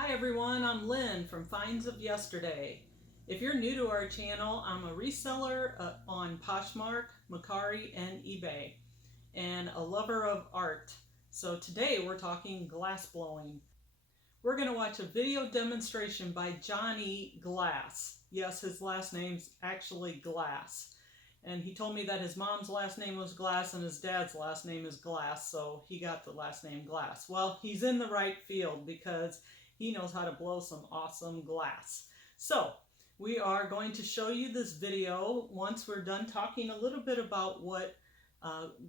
Hi everyone, I'm Lynn from Finds of Yesterday. If you're new to our channel, I'm a reseller on Poshmark, Mercari, and eBay, and a lover of art. So today we're talking glass blowing. We're going to watch a video demonstration by Johnny Glass. Yes, his last name's actually Glass. And he told me that his mom's last name was Glass and his dad's last name is Glass, so he got the last name Glass. Well, he's in the right field because he knows how to blow some awesome glass. So, we are going to show you this video once we're done talking a little bit about what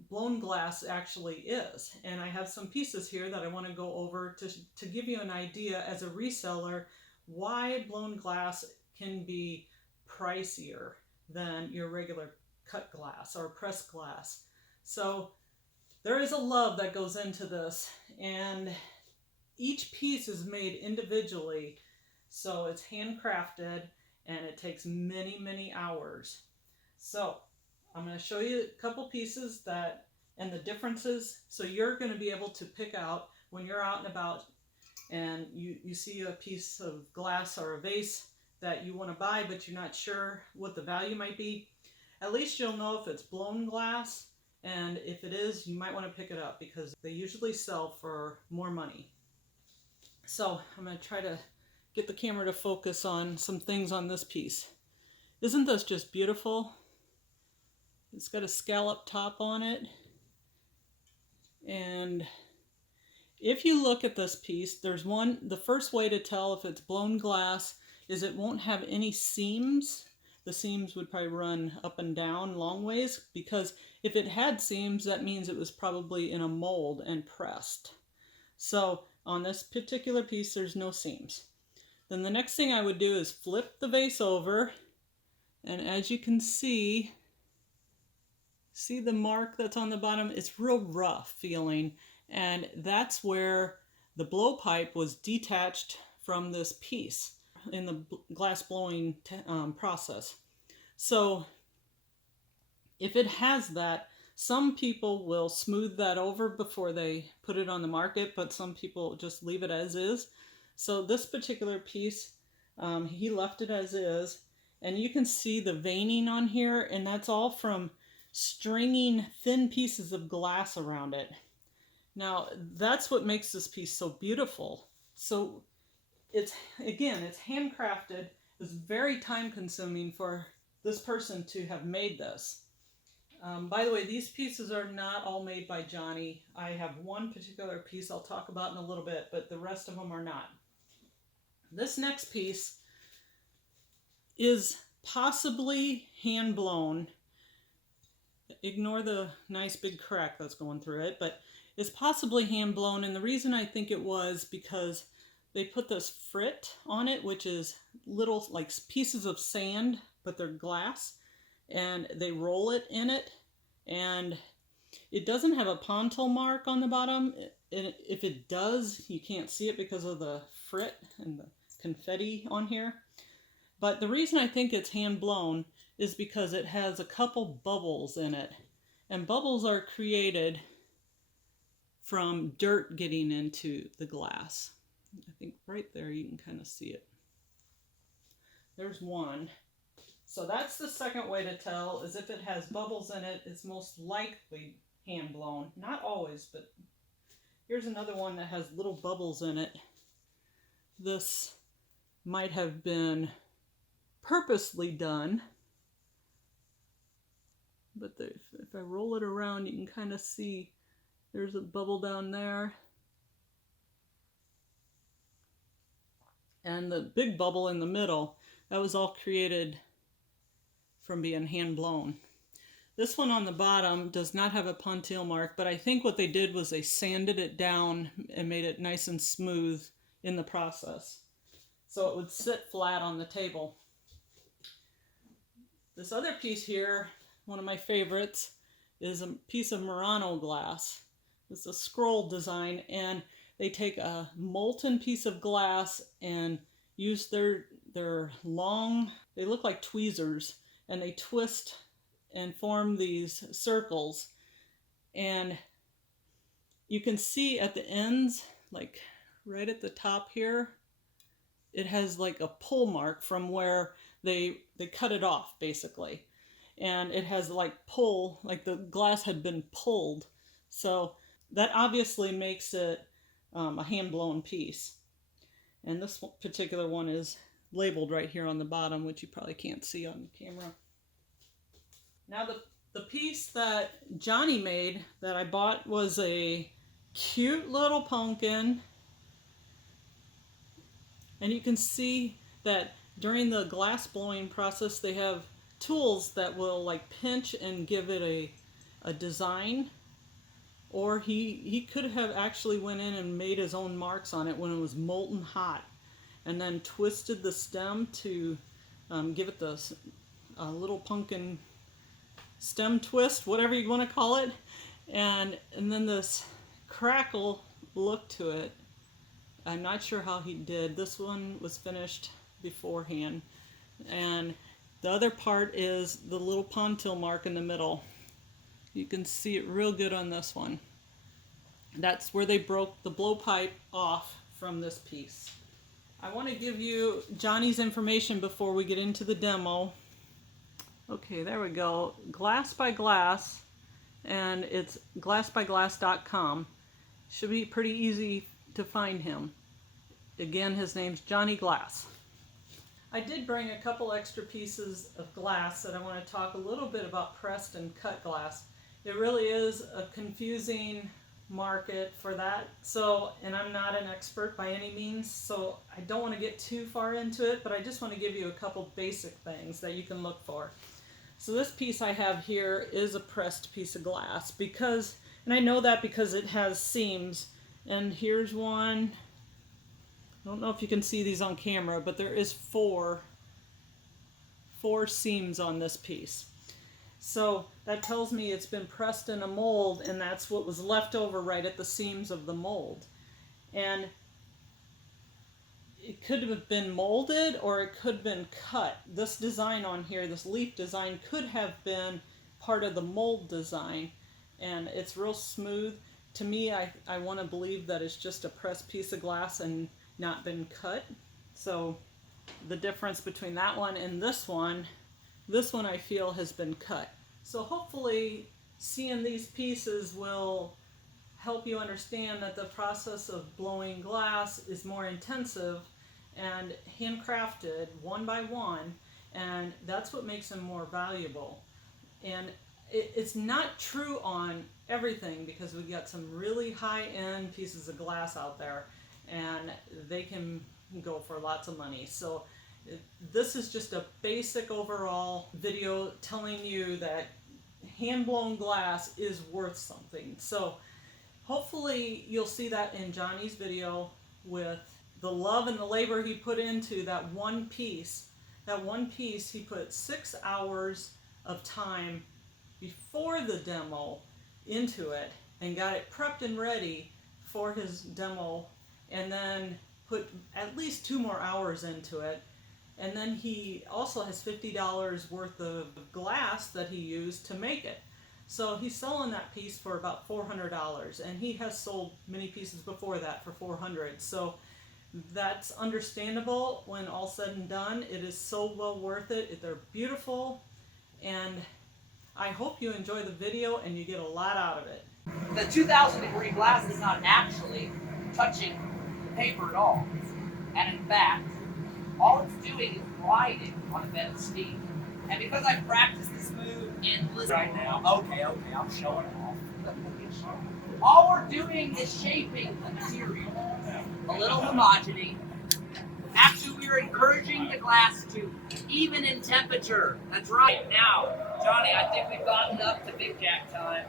blown glass actually is. And I have some pieces here that I want to go over to give you an idea as a reseller why blown glass can be pricier than your regular cut glass or pressed glass. So there is a love that goes into this, and each piece is made individually, so it's handcrafted and it takes many hours. So I'm going to show you a couple pieces and the differences, so you're going to be able to pick out when you're out and about and you see a piece of glass or a vase that you want to buy but you're not sure what the value might be. At least you'll know if it's blown glass, and if it is, you might want to pick it up because they usually sell for more money. So I'm going to try to get the camera to focus on some things on this piece. Isn't this just beautiful? It's got a scallop top on it. And if you look at this piece, the first way to tell if it's blown glass is it won't have any seams. The seams would probably run up and down long ways, because if it had seams, that means it was probably in a mold and pressed. So on this particular piece, there's no seams. Then the next thing I would do is flip the vase over, and as you can see the mark that's on the bottom? It's real rough feeling, and that's where the blowpipe was detached from this piece in the glass blowing process. So if it has that, some people will smooth that over before they put it on the market, but some people just leave it as is. So this particular piece, he left it as is, and you can see the veining on here, and that's all from stringing thin pieces of glass around it. Now that's what makes this piece so beautiful. So it's handcrafted. It's very time consuming for this person to have made this. By the way, these pieces are not all made by Johnny. I have one particular piece I'll talk about in a little bit, but the rest of them are not. This next piece is possibly hand blown. Ignore the nice big crack that's going through it, but it's possibly hand blown, and the reason I think it was because they put this frit on it, which is little like pieces of sand, but they're glass, and they roll it in it, and it doesn't have a pontil mark on the bottom. If it does, you can't see it because of the frit and the confetti on here. But the reason I think it's hand blown is because it has a couple bubbles in it, and bubbles are created from dirt getting into the glass. I think right there you can kind of see it. There's one. So that's the second way to tell, is if it has bubbles in it, it's most likely hand blown. Not always, but here's another one that has little bubbles in it. This might have been purposely done, but if I roll it around, you can kind of see there's a bubble down there. And the big bubble in the middle, that was all created from being hand blown. This one on the bottom does not have a pontil mark, but I think what they did was they sanded it down and made it nice and smooth in the process, so it would sit flat on the table. This other piece here, one of my favorites, is a piece of Murano glass. It's a scroll design, and they take a molten piece of glass and use their long, they look like tweezers, and they twist and form these circles. And you can see at the ends, like right at the top here, it has like a pull mark from where they cut it off basically, and it has like pull, like the glass had been pulled. So that obviously makes it a hand blown piece. And this particular one is labeled right here on the bottom, which you probably can't see on camera. Now the piece that Johnny made that I bought was a cute little pumpkin. And you can see that during the glass blowing process, they have tools that will like pinch and give it a design. Or he could have actually went in and made his own marks on it when it was molten hot, and then twisted the stem to give it the little pumpkin stem twist, whatever you want to call it, and then this crackle look to it. I'm not sure how he did. This one was finished beforehand, and the other part is the little pontil mark in the middle. You can see it real good on this one. That's where they broke the blowpipe off from this piece. I want to give you Johnny's information before we get into the demo. Okay, there we go. Glass by Glass, and it's glassbyglass.com. Should be pretty easy to find him. Again, his name's Johnny Glass. I did bring a couple extra pieces of glass that I want to talk a little bit about pressed and cut glass. It really is a confusing market for that. So, and I'm not an expert by any means, so I don't want to get too far into it, but I just want to give you a couple basic things that you can look for. So this piece I have here is a pressed piece of glass because, and I know that because it has seams, and here's one. I don't know if you can see these on camera, but there is four seams on this piece. So that tells me it's been pressed in a mold, and that's what was left over right at the seams of the mold. And it could have been molded or it could have been cut. This design on here, this leaf design, could have been part of the mold design, and it's real smooth. To me, I want to believe that it's just a pressed piece of glass and not been cut. So the difference between that one and this one I feel has been cut. So hopefully seeing these pieces will help you understand that the process of blowing glass is more intensive and handcrafted one by one, and that's what makes them more valuable. And it's not true on everything, because we've got some really high-end pieces of glass out there, and they can go for lots of money. So this is just a basic overall video telling you that hand-blown glass is worth something. So hopefully you'll see that in Johnny's video with the love and the labor he put into that one piece. That one piece, he put 6 hours of time before the demo into it and got it prepped and ready for his demo, and then put at least 2 more hours into it. And then he also has $50 worth of glass that he used to make it. So he's selling that piece for about $400, and he has sold many pieces before that for $400. So that's understandable when all said and done. It is so well worth it. They're beautiful, and I hope you enjoy the video and you get a lot out of it. The 2,000-degree glass is not actually touching the paper at all. And in fact, all it's doing is gliding on a bed of steam. And because I've practiced this move endlessly right now, okay, I'm showing it off. All we're doing is shaping the material. A little homogeneity. Actually, we're encouraging the glass to even in temperature. That's right. Now, Johnny, I think we've gotten up to Big Jack time.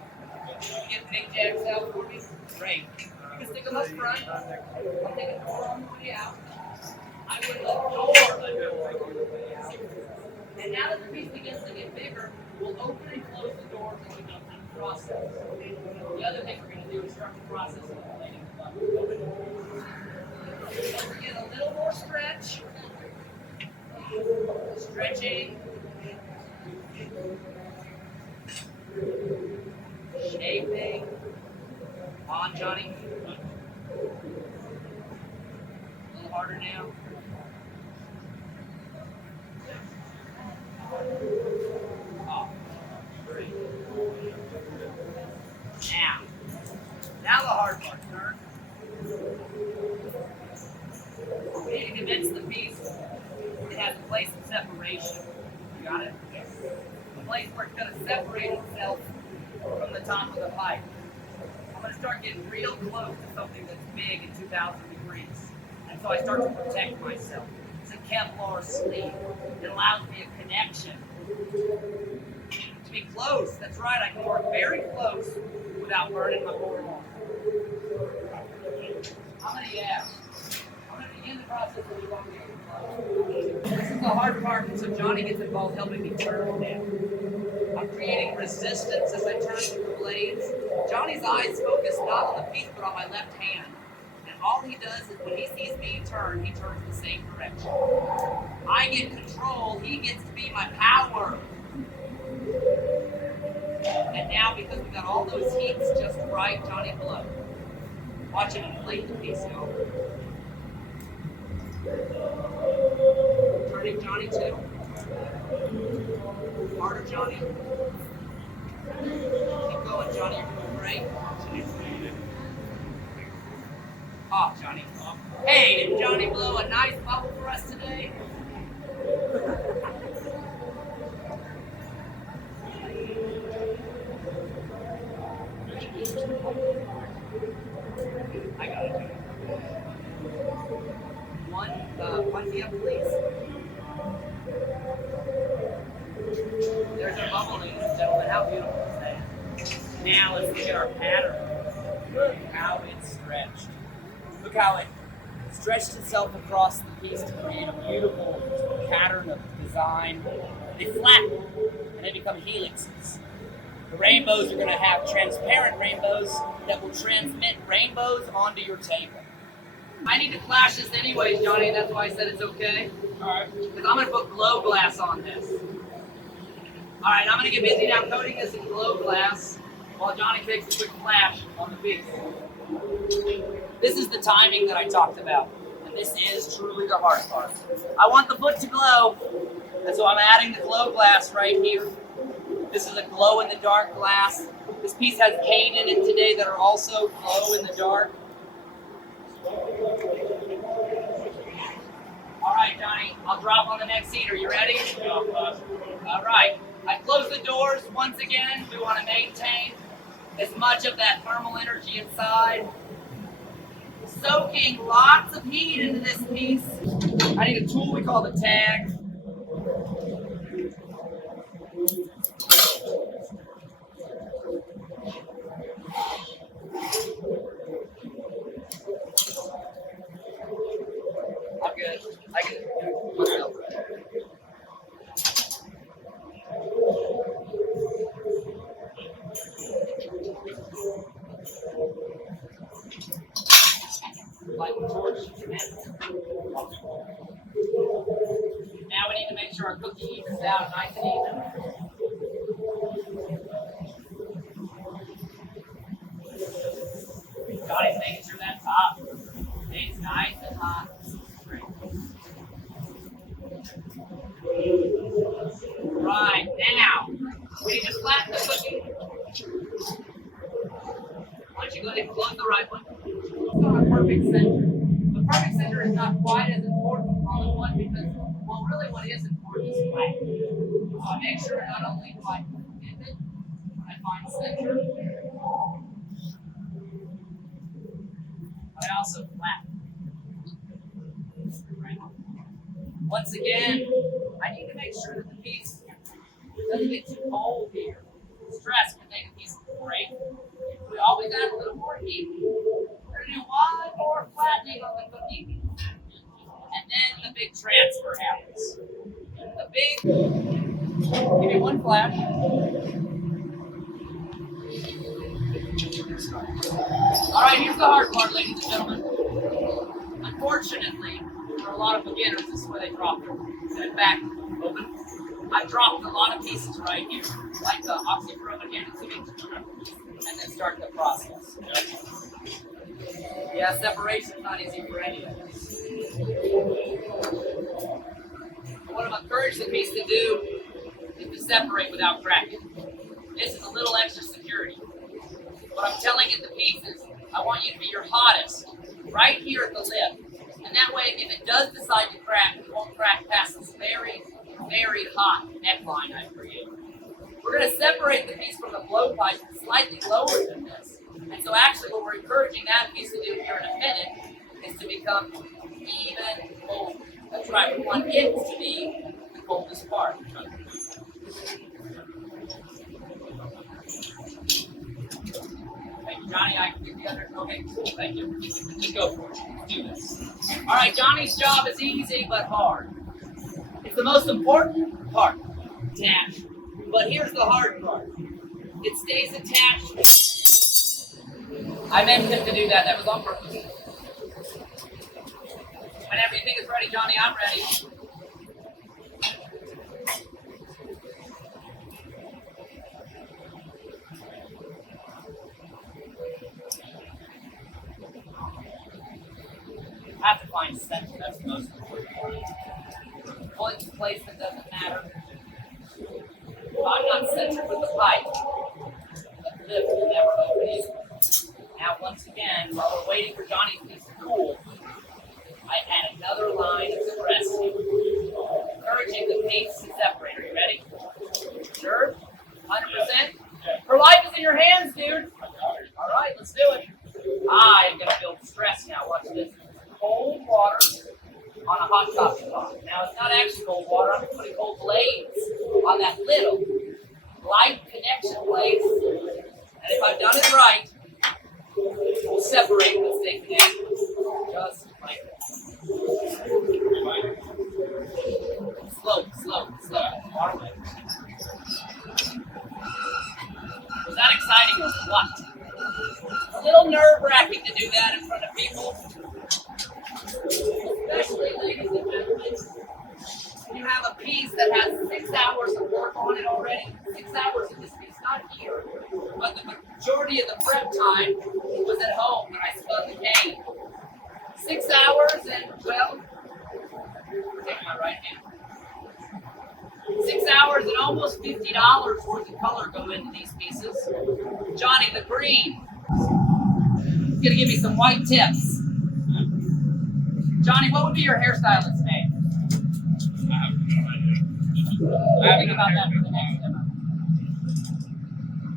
Get Big Jacks out for me. Great. You can stick them up front. I'll take a door on the way out. I would adore. And now that the piece begins to get bigger, we'll open and close the doors as we go through the process. The other thing we're going to do is start the process of plating the button. Let's get a little more stretch. Stretching. Shaping. Come on, Johnny. A little harder now. separation. You got it? Yes. The place where it's going to separate itself from the top of the pipe. I'm going to start getting real close to something that's big and 2,000 degrees. And so I start to protect myself. It's a Kevlar sleeve. It allows me a connection. To be close, that's right, I can work very close without burning my board off. How many yes? I'm going to begin the process of elongating. This is the hard part, and so Johnny gets involved helping me turn down. I'm creating resistance as I turn through the blades. Johnny's eyes focus not on the piece but on my left hand. And all he does is when he sees me turn, he turns the same direction. I get control, he gets to be my power. And now, because we got all those heats just right, Johnny blow. Watch him inflate the piece, y'all. Turning Johnny too. Harder, Johnny. Keep going, Johnny. You're doing great. Off, Johnny. Off. Hey, did Johnny blow a nice bubble for us today? I got it. One tee up, please. There's our bubble, ladies and gentlemen. How beautiful is that? Now let's look at our pattern. Look how it's stretched. Look how it stretched itself across the piece to create a beautiful pattern of design. They flatten and they become helixes. The rainbows are going to have transparent rainbows that will transmit rainbows onto your table. I need to flash this anyways, Johnny, that's why I said it's okay. Alright. Because I'm going to put glow glass on this. Alright, I'm going to get busy now coating this in glow glass while Johnny takes a quick flash on the piece. This is the timing that I talked about. And this is truly the hard part. I want the foot to glow. And so I'm adding the glow glass right here. This is a glow-in-the-dark glass. This piece has cane in it today that are also glow-in-the-dark. All right, Johnny, I'll drop on the next seat. Are you ready? All right. I close the doors once again. We want to maintain as much of that thermal energy inside. Soaking lots of heat into this piece. I need a tool we call the tag. I'm good. I can do it myself. Light the torch. Now we need to make sure our cookie evens out nice and even. Johnny's making sure that top stays nice and hot. Great. Right, now, we need to flatten the cookie. Why don't you go ahead and close the right one. It's not a perfect center. The perfect center is not quite as important on the one because, well, really what is important is flat. So I make sure not only do I dip it, I find center, but I also flatten. Once again, I need to make sure that the piece doesn't get too cold here. Stress can make a piece break. We always add a little more heat. We're going to do one more flattening on the cookie. And then the big transfer happens. The big, give me one flash. All right, here's the hard part, ladies and gentlemen. Unfortunately, for a lot of beginners, this is where they drop it. Set back, open. I've dropped a lot of pieces right here, like the oxychrome again, and then start the process. Yeah, separation is not easy for anyone. What I'm encouraging the piece to do is to separate without cracking. This is a little extra security. What I'm telling it the piece is, I want you to be your hottest right here at the lip. And that way, if it does decide to crack, it won't crack past this very very hot neckline I create. We're going to separate the piece from the blowpipe slightly lower than this. And so actually what we're encouraging that piece to do here in a minute is to become even cold. That's right, we want it to be the coldest part. Thank you, Johnny. I can get the other. Okay, cool. Thank you. Just go for it. Let's do this. All right, Johnny's job is easy but hard. It's the most important part. Attach. But here's the hard part. It stays attached. I meant him to do that. That was on purpose. Whenever you think it's ready, Johnny, I'm ready. I have to find center. That's the most important part. Point placement doesn't matter. If I'm not centered with the pipe, the lip will never open easily. Now, once again, while we're waiting for Johnny's piece to cool, I add another line of stress, encouraging the paste to separate. Are you ready? Sure? 100%? Her life is in your hands, dude. All right, let's do it. I'm going to build stress now. Watch this. Cold water on a hot coffee pot. Now, it's not actually cold water. I'm putting cold blades on that little light connection place. And if I've done it right, we'll separate and stay connected. Just like that. Slow. Was that exciting or what? A little nerve-wracking to do that in front of people. Especially, ladies and gentlemen, when you have a piece that has 6 hours of work on it already. 6 hours of this piece, not here. But the majority of the prep time was at home when I spun the cane. 6 hours and, well, take my right hand. 6 hours and almost $50 worth of color go into these pieces. Johnny the green is going to give me some white tips. Johnny, what would be your hairstylist's name? Think about that for the next demo.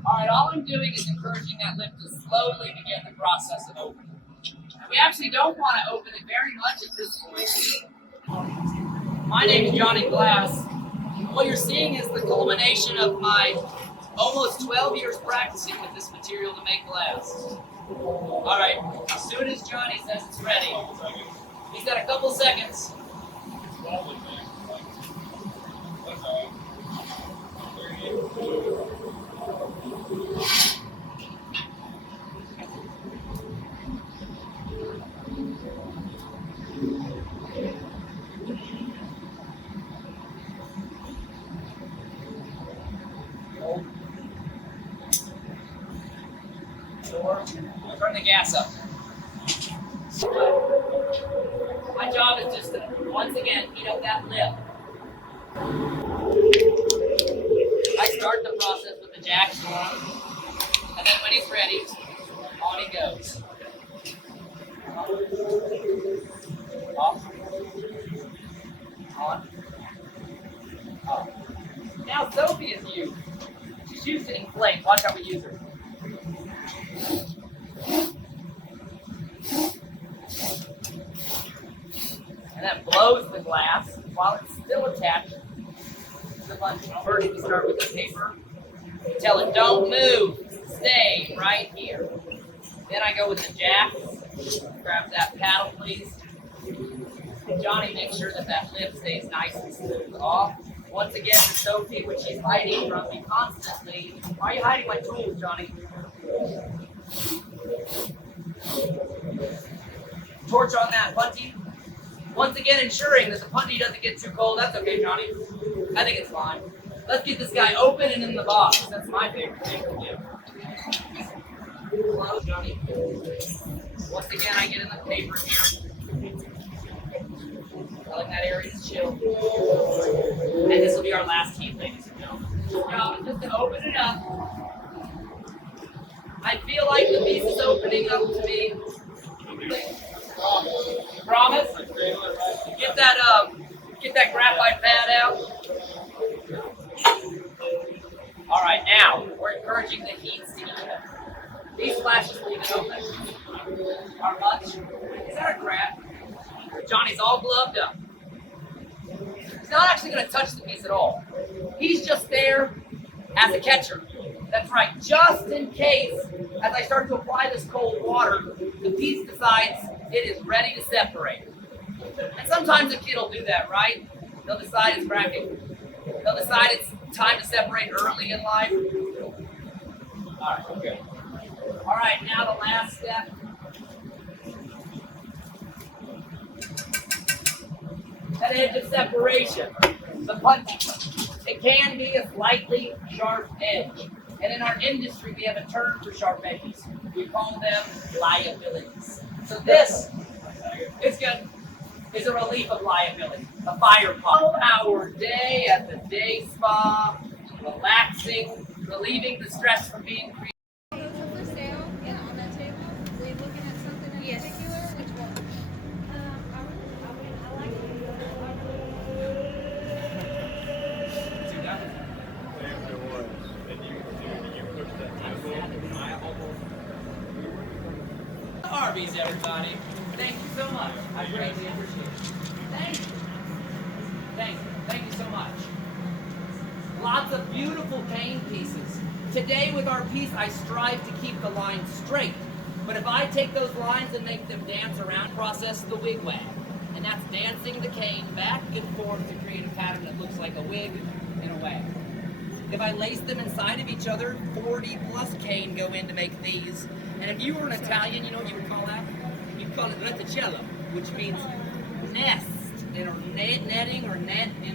All right, all I'm doing is encouraging that lip to slowly begin the process of opening. And we actually don't want to open it very much at this point. My name is Johnny Glass. What you're seeing is the culmination of my almost 12 years practicing with this material to make glass. All right, as soon as Johnny says it's ready, he's got a couple seconds. Turn the gas up. My job is just to, once again, heat up that lip. I start the process with the jacks on, and then when he's ready, on he goes. Off. On. Off. Now Sophie is used. She's used to inflate. Watch how we use her. And that blows the glass while it's still attached to the bunch. First, we start with the paper. Tell it, don't move. Stay right here. Then I go with the jacks. Grab that paddle, please. And Johnny, make sure that that lip stays nice and smooth off. Once again, to Sophie, which she's hiding from me constantly. Why are you hiding my tools, Johnny? Torch on that punty. Once again, ensuring that the punty doesn't get too cold. That's okay, Johnny. I think it's fine. Let's get this guy open and in the box. That's my favorite thing to do. Hello, Johnny. Once again, I get in the paper here. Telling that area to chill. And this will be our last heat, ladies and gentlemen. Your job is just to open it up. I feel like the piece is opening up to me. Promise? Get that graphite pad out. All right, now we're encouraging the heats to even. These flashes will even open. How much? Is that a crab? Johnny's all gloved up. He's not actually going to touch the piece at all. He's just there as a catcher. That's right, just in case, as I start to apply this cold water, the piece decides it is ready to separate. And sometimes a kid will do that, right? They'll decide it's cracking. They'll decide it's time to separate early in life. All right, okay. All right, now the last step. That edge of separation, the punch. It can be a slightly sharp edge. And in our industry, we have a term for sharp edges. We call them liabilities. So this is good. Is a relief of liability, a fire pump. 12-hour day at the day spa, relaxing, relieving the stress from being creative. Those are for sale, yeah, on that table. Were you looking at something in particular? Which one? I like Arby's, everybody. Thank you so much. I greatly appreciate it. Thank you. Thank you. Thank you so much. Lots of beautiful cane pieces. Today with our piece, I strive to keep the lines straight. But if I take those lines and make them dance around, process the wig wag. And that's dancing the cane back and forth to create a pattern that looks like a wig and a wag. If I lace them inside of each other, 40 plus cane go in to make these. And if you were an Italian, you know what you would call that? You'd call it reticello, which means nest, netting or net in